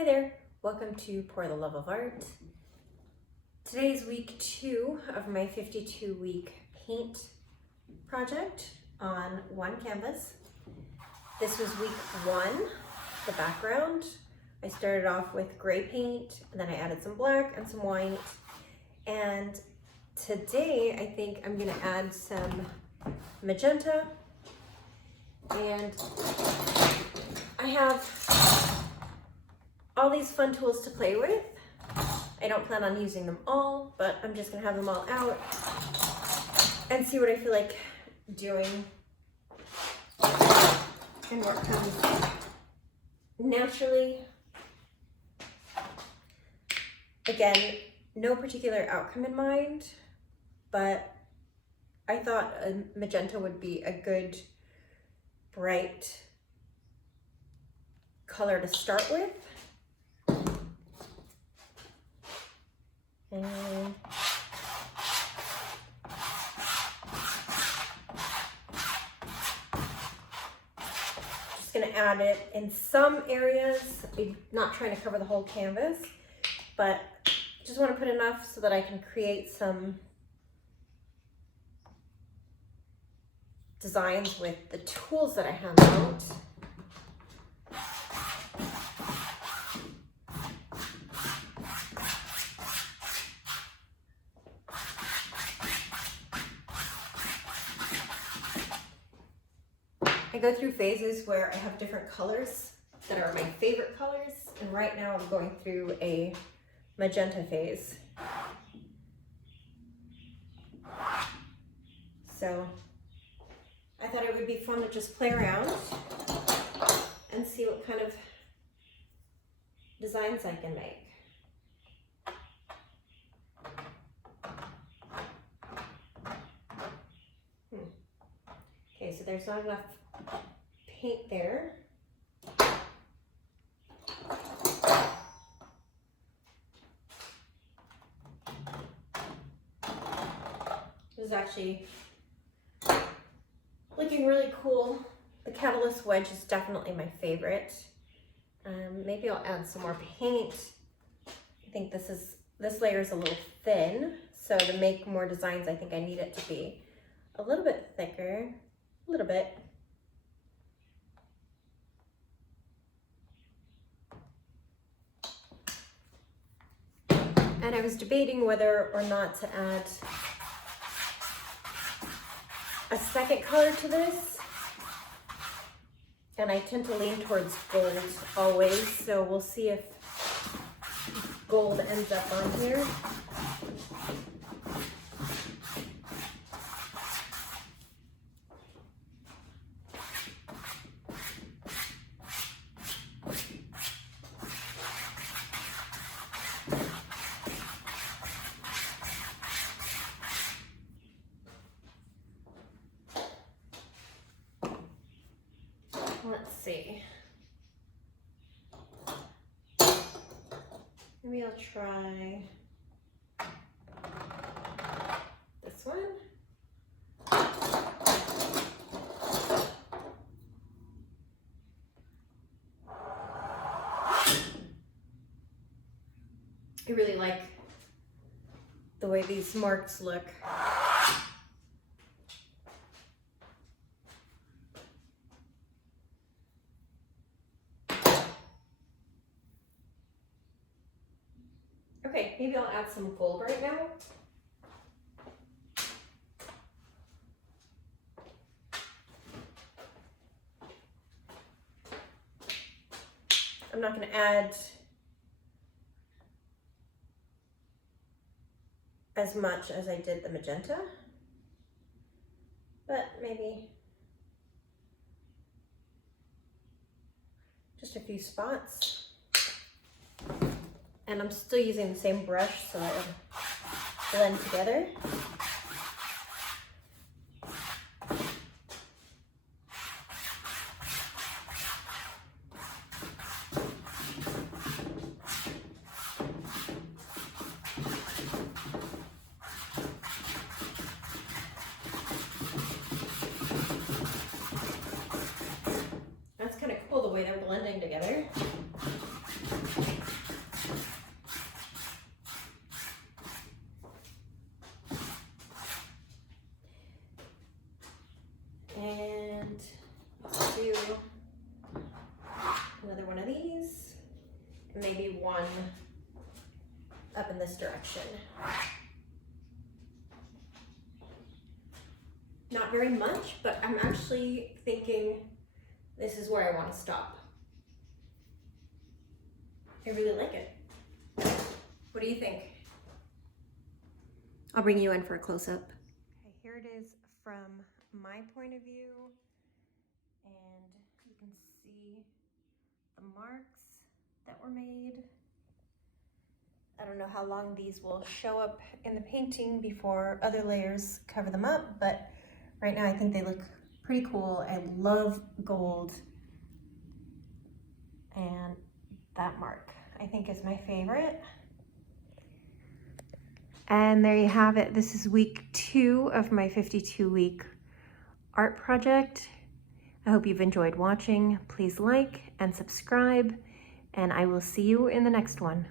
Hi there, welcome to Pour the Love of Art. Today is week 2 of my 52-week paint project on one canvas. This was week 1, the background. I started off with gray paint, and then I added some black and some white. And today I think I'm gonna add some magenta, and I have all these fun tools to play with. I don't plan on using them all, but I'm just gonna have them all out and see what I feel like doing and what comes naturally. Again, no particular outcome in mind, but I thought a magenta would be a good, bright color to start with. And just gonna add it in some areas. I'm not trying to cover the whole canvas, but just want to put enough so that I can create some designs with the tools that I have out. I go through phases where I have different colors that are my favorite colors, and right now I'm going through a magenta phase. So I thought it would be fun to just play around and see what kind of designs I can make. Okay, so there's not enough paint there. This is actually looking really cool. The Catalyst Wedge is definitely my favorite. Maybe I'll add some more paint. I think this layer is a little thin, so to make more designs, I think I need it to be a little bit thicker, a little bit. And I was debating whether or not to add a second color to this. And I tend to lean towards gold always, so we'll see if gold ends up on here. Let's see. Maybe I'll try this one. I really like the way these marks look. Okay, maybe I'll add some gold right now. I'm not going to add as much as I did the magenta, but maybe just a few spots. And I'm still using the same brush so that it'll blend together. That's kind of cool the way they're blending together. and maybe one up in this direction. Not very much, but I'm actually thinking this is where I want to stop. I really like it. What do you think? I'll bring you in for a close-up. Okay, here it is from my point of view, and you can see the marks that were made. I don't know how long these will show up in the painting before other layers cover them up, but right now I think they look pretty cool. I love gold, and that mark I think is my favorite. And there you have it. This is week 2 of my 52-week art project. I hope you've enjoyed watching. Please like and subscribe, and I will see you in the next one.